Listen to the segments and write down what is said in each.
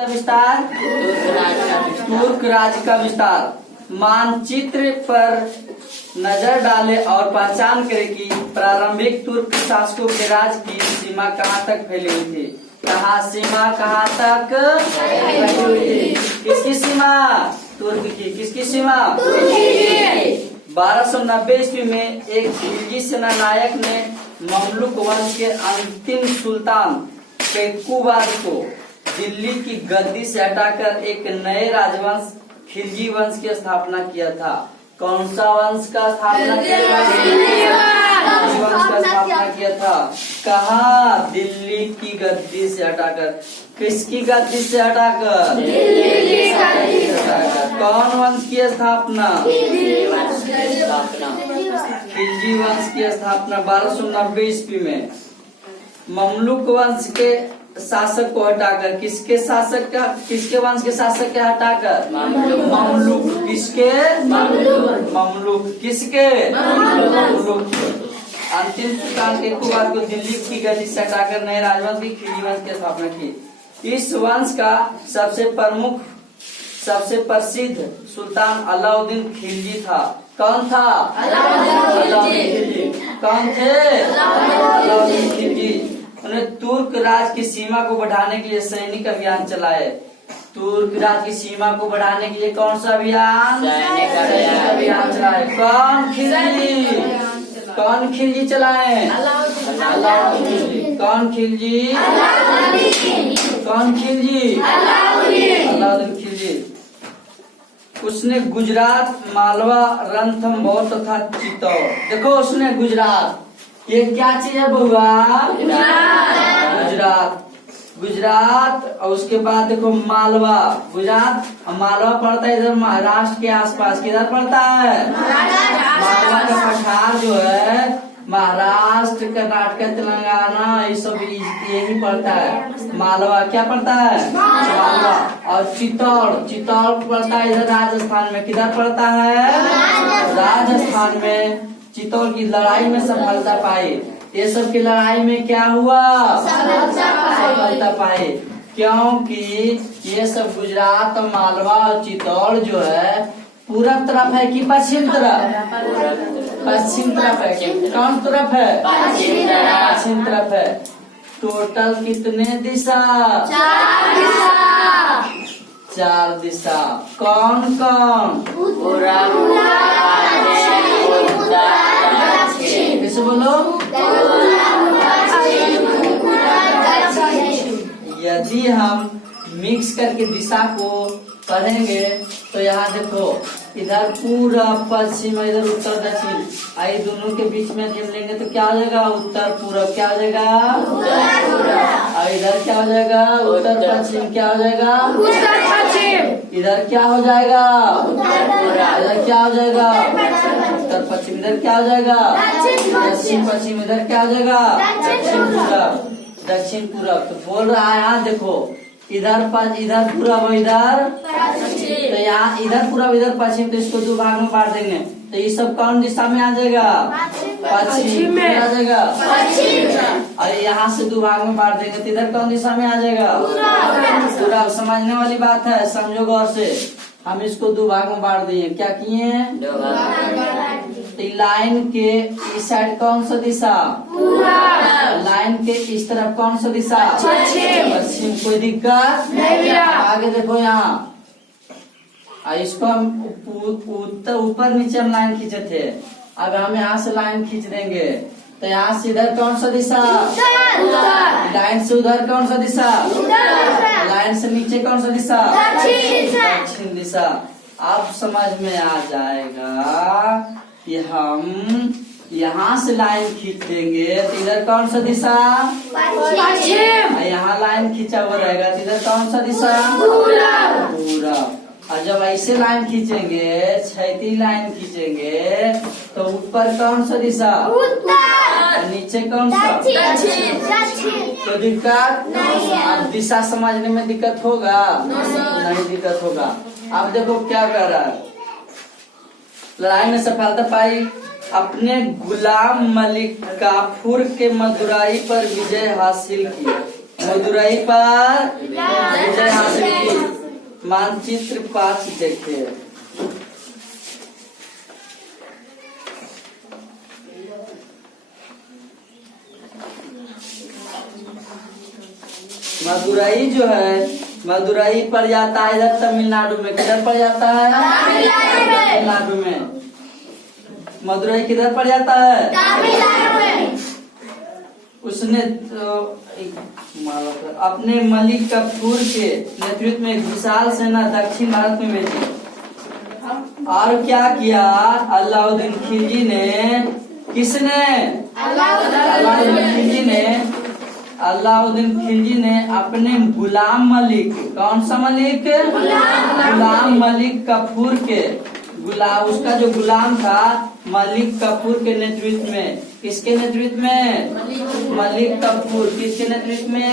का विस्तार, तुर्क राज्य का विस्तार। मानचित्र पर नजर डाले और पहचान करे कि प्रारंभिक तुर्क शासकों के राज की सीमा कहाँ तक फैली हुई थी। सीमा कहाँ तक फैली हुई थी? किसकी सीमा? तुर्क की। किसकी सीमा? 1290 ईस्वी में एक खिलजी सेनानायक ने ममलुक वंश के अंतिम सुल्तान पेक्कुबाद को दिल्ली की गद्दी से हटाकर एक नए राजवंश खिलजी वंश की स्थापना किया था। कौन सा वंश का स्थापना किया था? खिलजी वंश का स्थापना किया था। कहाँ? दिल्ली की गद्दी से हटाकर। किसकी गद्दी से हटाकर? दिल्ली की गद्दी से हटाकर। कौन वंश की स्थापना? खिलजी वंश की स्थापना 1290 ईस्वी में। ममलुक वंश के शासक को हटाकर किसके वंश के शासक के हटाकर? ममलुक। किसके? ममलुक। किसके? ममलुक। अंतिम सुल्तान पेक्कुबाद को दिल्ली की गद्दी से हटाकर नए राजवंश की खिलजी वंश की स्थापना की। इस वंश का सबसे प्रसिद्ध सुल्तान अलाउद्दीन खिलजी था। कौन था? अलाउद्दीन खिलजी। कौन थे? अलाउद्दीन खिलजी। उन्हें तुर्क राज की सीमा को बढ़ाने के लिए सैनिक अभियान चलाए। तुर्क राज की सीमा को बढ़ाने के लिए कौन सा अभियान? सैनिक अभियान चलाए। कौन खिलजी? कौन खिलजी चलाए? अलाउद्दीन। कौन खिलजी? कौन खिलजी? अलाउद्दीन खिलजी। उसने गुजरात, मालवा, रणथंभौर तथा चित्तौड़। देखो उसने गुजरात, ये क्या चीज है बउआ? गुजरात। और उसके बाद देखो मालवा। गुजरात मालवा पड़ता है इधर महाराष्ट्र के आसपास। किधर पड़ता है? मालवा का पठार जो है महाराष्ट्र, कर्नाटक, तेलंगाना ये सब यही पड़ता है। मालवा क्या पड़ता है? मालवा। और चित्तौड़ पड़ता है इधर राजस्थान में। किधर पड़ता है? राजस्थान में। चित्तौड़ की लड़ाई में सफलता पाई। ये सब की लड़ाई में क्या हुआ? सफलता पाई। क्योंकि ये सब गुजरात, मालवा और चित्तौड़ जो है पूरब तरफ है कि पश्चिम तरफ? पश्चिम तरफ है। कौन तरफ है? पश्चिम तरफ है। टोटल कितने दिशा? 4 दिशा। कौन कौन? कैसे बोलो? यदि हम मिक्स करके दिशा को पढ़ेंगे तो यहाँ देखो इधर पूरा पश्चिम, इधर उत्तर दक्षिण, आई दोनों के बीच में जब लेंगे तो क्या हो जाएगा? उत्तर पूरब। क्या हो जाएगा? और इधर क्या हो जाएगा? उत्तर पश्चिम। क्या हो जाएगा? उत्तर पश्चिम। इधर क्या हो जाएगा? इधर क्या हो जाएगा? उत्तर पश्चिम। इधर क्या हो जाएगा? दक्षिण पश्चिम। इधर क्या हो जाएगा? दक्षिण पूरब। दक्षिण पूरब। तो बोल रहा है यहाँ देखो इधर पूरब, इधर तो यहाँ इधर पूरब, इधर पश्चिम। तो इसको 2 भाग में बांट देंगे तो ये सब कौन दिशा में आ जाएगा? पश्चिम में आ जाएगा। और यहाँ से 2 भाग में बांट देंगे तो इधर कौन दिशा में आ जाएगा? पूरा। समझने वाली बात है, समझो गौर से। हम इसको 2 भाग में बांट दिए। क्या किए? लाइन के इस साइड कौन सा दिशा? लाइन के इस तरफ कौन सा दिशा? पश्चिम। कोई दिक्कत नहीं? आगे देखो यहाँ इसको हम ऊपर नीचे हम लाइन खींचे थे। अब हम यहाँ से लाइन खींच देंगे तो यहाँ से इधर कौन सा दिशा? लाइन से उधर कौन सा दिशा? लाइन से नीचे कौन सा दिशा? दक्षिण दिशा। अब समझ में आ जाएगा कि हम यहाँ से लाइन खींच देंगे तो इधर कौन सा दिशा? पश्चिम। यहाँ लाइन खींचा हुआ रहेगा तो इधर कौन सा दिशा? पूरब। और जब ऐसे लाइन खींचेंगे, क्षैतिज लाइन खींचेंगे तो ऊपर कौन सा दिशा? उत्तर। नीचे कौन सा? दक्षिण। तो दिक्कत नहीं। अब दिशा समझने में दिक्कत होगा? नहीं दिक्कत होगा। अब देखो क्या कर रहा है। लड़ाई में सफलता पाई। अपने गुलाम मलिक काफूर के मदुराई पर विजय हासिल की। मदुराई पर विजय हासिल मानचित्र 5 देखिए। मदुरई जो है, मदुरई पड़ जाता है इधर तमिलनाडु में। किधर पड़ जाता है? तमिलनाडु में। मदुरई किधर पड़ जाता है? तमिलनाडु में। उसने अपने मलिक कफूर के नेतृत्व में एक विशाल सेना दक्षिण भारत में भेजी। और क्या किया अलाउद्दीन खिलजी ने? किसने? अलाउद्दीन खिलजी ने अपने गुलाम मलिक, कौन सा मलिक? गुलाम मलिक कफूर के उसका जो गुलाम था मलिक कफूर के नेतृत्व में। किसके नेतृत्व में? मलिक कफूर। किसके नेतृत्व में?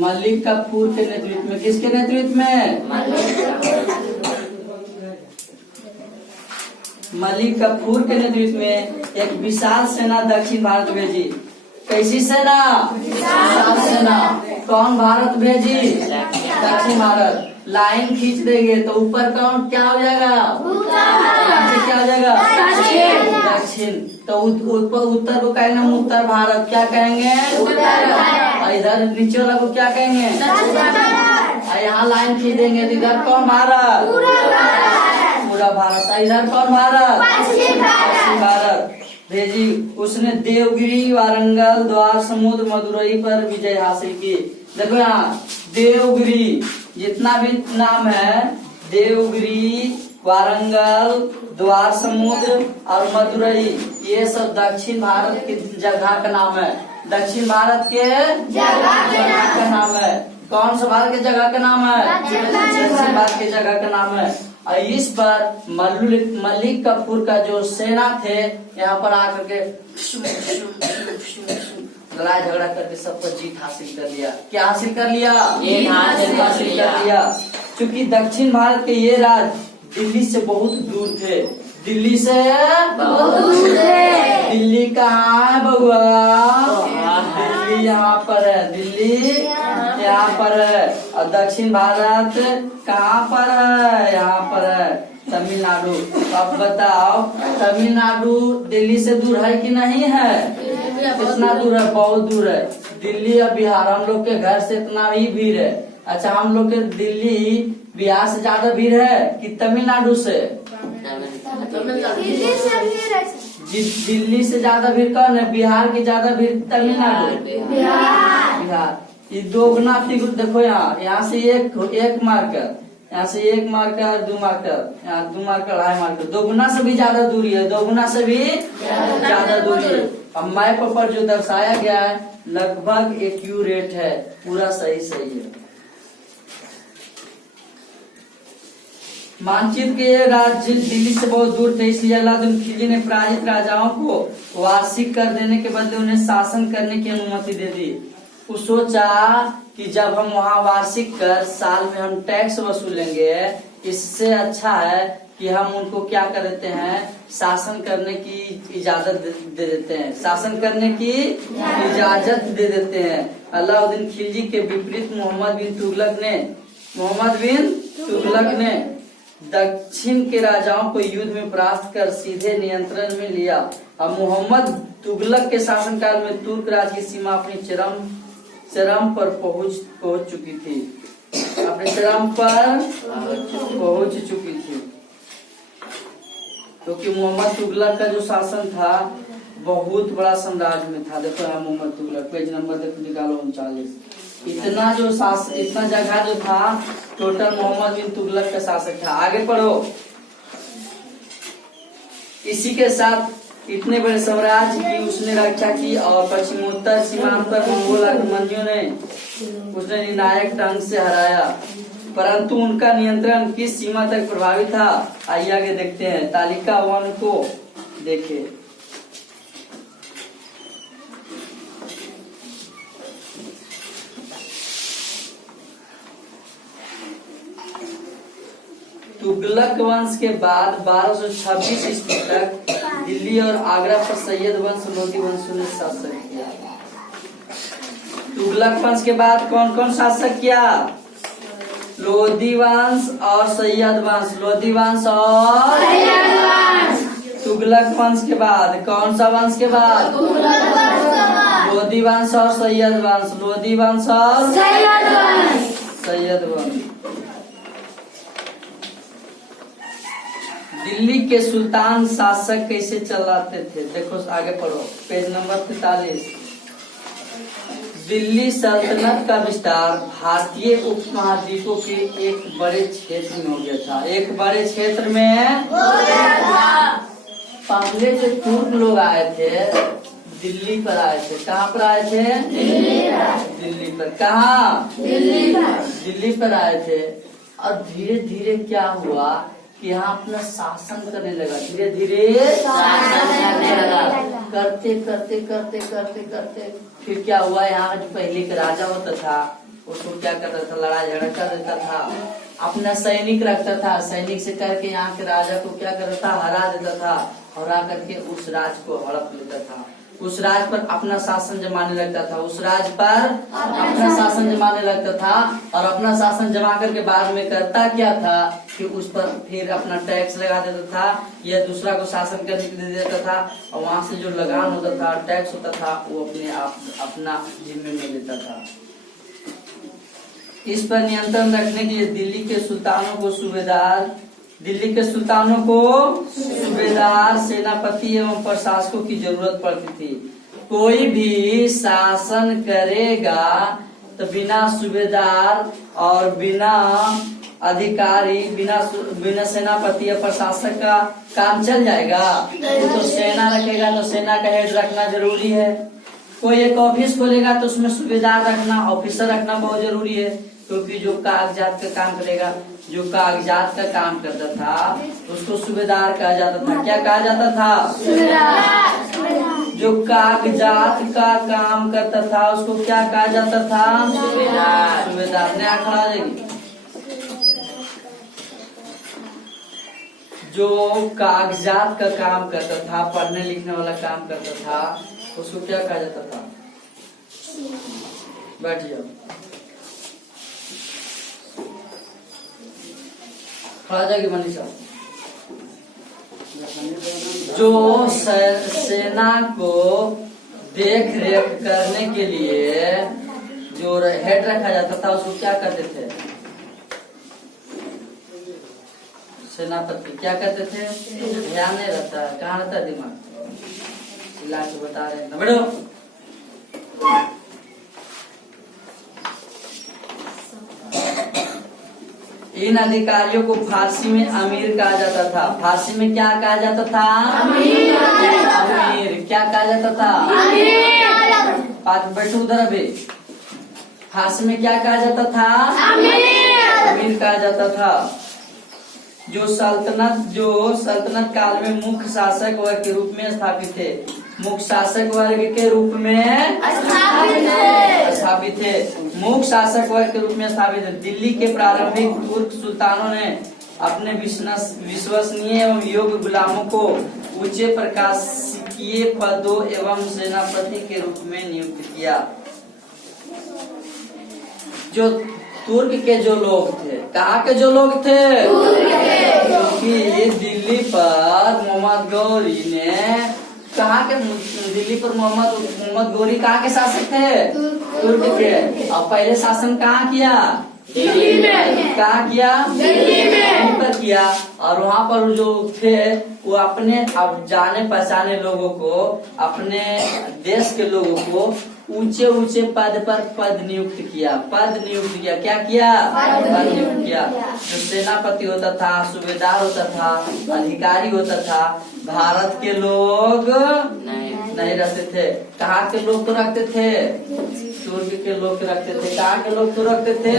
मलिक कफूर के नेतृत्व में। किसके नेतृत्व में? मलिक कफूर के नेतृत्व में एक विशाल सेना दक्षिण भारत भेजी। कैसी सेना? विशाल सेना। कौन भारत भेजी? दक्षिण भारत। लाइन खींच देंगे तो ऊपर कौन क्या हो जाएगा? क्या हो जाएगा? दक्षिण। तो उत्तर को कहेंगे हम उत्तर भारत। क्या कहेंगे? और इधर नीचे वाला को क्या कहेंगे? और यहाँ लाइन खींच देंगे तो इधर कौन भारत? पूरा भारत। इधर कौन भारत? पश्चिम भारत भेजी। उसने देवगिरी, वारंगल, द्वार समुद्र, मदुरई पर विजय हासिल की। देखो यहाँ देवगिरी जितना भी नाम है, देवगिरी, वारंगल, द्वार समुद्र और मदुरई, ये सब दक्षिण भारत की जगह का नाम है। दक्षिण भारत के जगह का नाम है। कौन सा भारत के जगह का नाम है? दक्षिण भारत के जगह का नाम है। और इस पर मलिक कफूर का जो सेना थे यहाँ पर आकर के लड़ाई झगड़ा करके सब पर जीत हासिल कर लिया। क्या हासिल कर लिया? हासिल कर लिया। क्योंकि दक्षिण भारत के ये राज्य दिल्ली से बहुत दूर थे। दिल्ली से बहुत दूर थे। दिल्ली कहाँ है बउआ? दिल्ली यहाँ पर है। दिल्ली यहाँ पर है। और दक्षिण भारत कहाँ पर है? यहाँ पर है, तमिलनाडु। अब बताओ तमिलनाडु दिल्ली से दूर है कि नहीं है? कितना दूर है? बहुत दूर है। दिल्ली और बिहार हम लोग के घर से इतना ही भीड़ है। अच्छा, हम लोग के दिल्ली बिहार से ज्यादा भीड़ है कि तमिलनाडु से? दिल्ली से ज्यादा भीड़ कौन है? बिहार की ज्यादा भीड़ तमिलनाडु। बिहार ये दोगुना फिगर देखो। यहाँ से एक मार्कर, यहाँ से एक मार्कर, 2 मार्कर, यहाँ 2 मार्कर, 2.5 मार्कर। दोगुना से भी ज्यादा दूरी है। दोगुना से भी ज्यादा दूरी है। अब मैप पर जो दर्शाया गया है लगभग एक्यूरेट है, पूरा सही है। मानचित्र के ये राज्य दिल्ली से बहुत दूर थे, इसलिए अलाउद्दीन खिलजी ने पराजित राजाओं को वार्षिक कर देने के बदले उन्हें शासन करने की अनुमति दे दी। वो सोचा कि जब हम वहाँ वार्षिक कर साल में हम टैक्स वसूलेंगे, इससे अच्छा है कि हम उनको क्या कर देते हैं, शासन करने की इजाजत दे देते हैं। शासन करने की इजाजत दे देते हैं। अलाउद्दीन खिलजी के विपरीत मोहम्मद बिन तुगलक ने दक्षिण के राजाओं को युद्ध में परास्त कर सीधे नियंत्रण में लिया। अब मोहम्मद तुगलक के शासनकाल में तुर्क राज की सीमा अपनी चरम पर पहुंच चुकी थी। अपने चरम पर पहुंच चुकी थी, क्योंकि मोहम्मद तुगलक का जो शासन था बहुत बड़ा साम्राज्य में था। देखो यहाँ मोहम्मद तुगलक, पेज नंबर देखो निकालो 39। इतना जो शासन, इतना जगह जो था टोटल मोहम्मद बिन तुगलक का शासक था। आगे पढ़ो। इसी के साथ इतने बड़े साम्राज्य की उसने रक्षा की और पश्चिमोत्तर सीमांत पर मंगोल आक्रमणियों ने उसने निर्णायक ढंग से हराया। परंतु उनका नियंत्रण किस सीमा तक प्रभावी था, आइए आगे देखते हैं। तालिका 1 को देखें। तुगलक वंश के बाद 1226 ईस्वी तक दिल्ली और आगरा पर सैयद वंश, लोधी वंश ने शासन किया। तुगलक वंश के बाद कौन कौन शासक किया? लोधी वंश और सैयद वंश। लोधी वंश और तुगलक वंश के बाद कौन सा वंश के बाद? लोधी वंश और सैयद वंश। लोधी वंश और सैयद वंश। दिल्ली के सुल्तान शासक कैसे चलाते थे? देखो आगे पढ़ो, पेज नंबर 43। दिल्ली सल्तनत का विस्तार भारतीय उपमहाद्वीपों के एक बड़े क्षेत्र में हो गया था। एक बड़े क्षेत्र में पहले जो तुर्क लोग आए थे दिल्ली पर आए थे। कहाँ पर आए थे? दिल्ली पर। कहाँ? दिल्ली पर आए थे। और धीरे धीरे क्या हुआ कि यहाँ अपना शासन करने लगा। धीरे धीरे शासन करने लगा। करते करते करते करते करते फिर क्या हुआ, यहाँ जो पहले का राजा होता था उसको क्या करता था? लड़ाई झगड़ा कर देता था। अपना सैनिक रखता था, सैनिक से करके यहाँ के राजा को क्या करता था? हरा देता था। हरा करके उस राज को हड़प लेता था। उस राज पर अपना शासन जमाने लगता था। उस राज पर अपना शासन जमाने लगता था। और अपना शासन जमा करके बाद में करता क्या था कि उस पर फिर अपना टैक्स लगा देता था या दूसरा को शासन करने के लिए देता था। और वहाँ से जो लगान होता था, टैक्स होता था, वो अपने आप अपना जिम्मे में लेता था। इस पर नियंत्रण रखने के लिए दिल्ली के सुल्तानों को सूबेदार, सेनापति एवं प्रशासकों की जरूरत पड़ती थी। कोई भी शासन करेगा तो बिना सूबेदार और बिना अधिकारी, बिना सेनापति या प्रशासक का काम चल जाएगा? तो सेना रखेगा तो सेना का हेड रखना जरूरी है। कोई एक ऑफिस खोलेगा तो उसमें सूबेदार रखना, ऑफिसर रखना बहुत जरूरी है। क्योंकि जो कागजात का काम करेगा, जो कागजात का काम करता था उसको सूबेदार कहा जाता था। क्या कहा जाता था? जो कागजात का काम करता था उसको क्या कहा जाता था? सूबेदार। ने खड़ा जाएगी। जो कागजात का काम करता था, पढ़ने लिखने वाला काम करता था, उसको क्या कहा जाता था? बैठ जाओ, खड़ा जाएगी मनीषा। जो सेना को देख रेख करने के लिए जो हेड रखा जाता था उसको क्या कहते थे? सेनापति। क्या कहते थे? ध्यान नहीं रहता है, कहाँ रहता है दिमाग? ला के बता रहे हैं। बैठो। इन अधिकारियों को फारसी में अमीर कहा जाता था। फारसी में क्या कहा जाता था? अमीर। क्या कहा जाता था? बैठो उधर अभी। फारसी में क्या कहा जाता था? अमीर कहा जाता था। जो सल्तनत काल में मुख्य शासक वर्ग के रूप में स्थापित थे। मुख्य शासक वर्ग के रूप में स्थापित थे। मुख्य शासक वर्ग के रूप में स्थापित है। दिल्ली के प्रारंभिक तुर्क सुल्तानों ने अपने विश्वसनीय एवं योग्य गुलामों को ऊंचे प्रशासकीय पदों एवं सेनापति के रूप में नियुक्त किया। जो तुर्क के जो लोग थे, कहाँ के जो लोग थे? क्योंकि दिल्ली पर मोहम्मद गौरी ने कहाँ के, दिल्ली पर मोहम्मद गौरी कहाँ के शासक थे? तुर्क के। और पहले शासन कहाँ किया? दिल्ली में। कहाँ किया? दिल्ली पर किया। और वहाँ पर जो थे वो अपने अब जाने पहचाने लोगों को, अपने देश के लोगों को ऊंचे ऊंचे पद नियुक्त किया। क्या किया? पद नियुक्त किया। जो सेनापति होता था, सूबेदार होता था, अधिकारी होता था, भारत के लोग नहीं रखते थे। कहाँ के लोग तो रखते थे? तुर्क के लोग रखते थे। कहाँ के लोग तो रखते थे?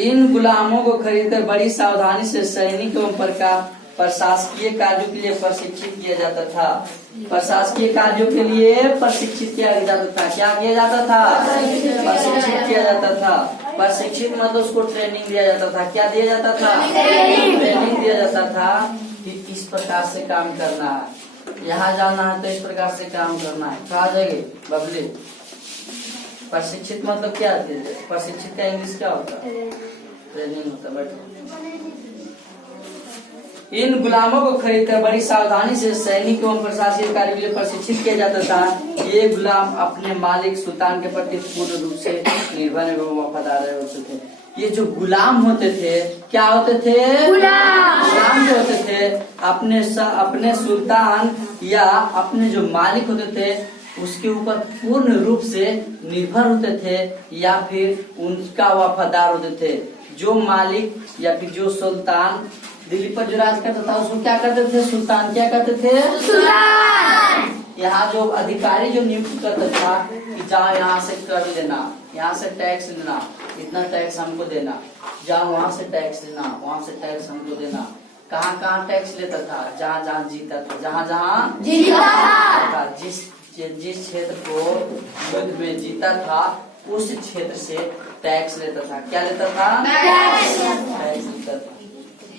इन गुलामों को खरीदकर बड़ी सावधानी से सैनिक एवं प्रशासकीय कार्यों के लिए प्रशिक्षित किया जाता था। प्रशासकीय कार्यों के लिए प्रशिक्षित किया जाता था। क्या किया जाता था? प्रशिक्षित किया जाता था। प्रशिक्षित मतलब उसको ट्रेनिंग दिया जाता था। क्या दिया जाता था? ट्रेनिंग दिया जाता था कि किस प्रकार से काम करना है। यहाँ जाना है तो इस प्रकार से काम करना है। कहा जाएगी बबली। प्रशिक्षित मतलब क्या है? प्रशिक्षित का इंग्लिश क्या होता है? ट्रेनिंग होता है। बैठो। इन गुलामों को खरीदकर बड़ी सावधानी से सैनिक एवं प्रशासनिक कार्य के लिए प्रशिक्षित किया जाता था। ये गुलाम अपने मालिक सुल्तान के प्रति पूर्ण रूप से निर्भर एवं वफादार होते थे। ये जो गुलाम होते थे, क्या होते थे? गुलाम जो होते थे अपने सुल्तान या अपने जो मालिक होते थे उसके ऊपर पूर्ण रूप से निर्भर होते थे या फिर उनका वफादार होते थे। जो मालिक या फिर जो सुल्तान दिल्ली पर जो राज करता था उसको क्या करते थे? सुल्तान। क्या करते थे? सुल्तान। यहाँ जो अधिकारी जो नियुक्त करता था कि जाओ यहाँ से कर लेना, यहाँ से टैक्स लेना, इतना टैक्स हमको देना, जाओ वहाँ से टैक्स लेना, वहाँ से टैक्स हमको देना। कहाँ कहाँ टैक्स लेता था? जहाँ जहाँ जीता था, जहाँ जहाँ जीता था। जिस क्षेत्र को युद्ध में जीता था उस क्षेत्र से टैक्स लेता था। क्या लेता था? टैक्स लेता था।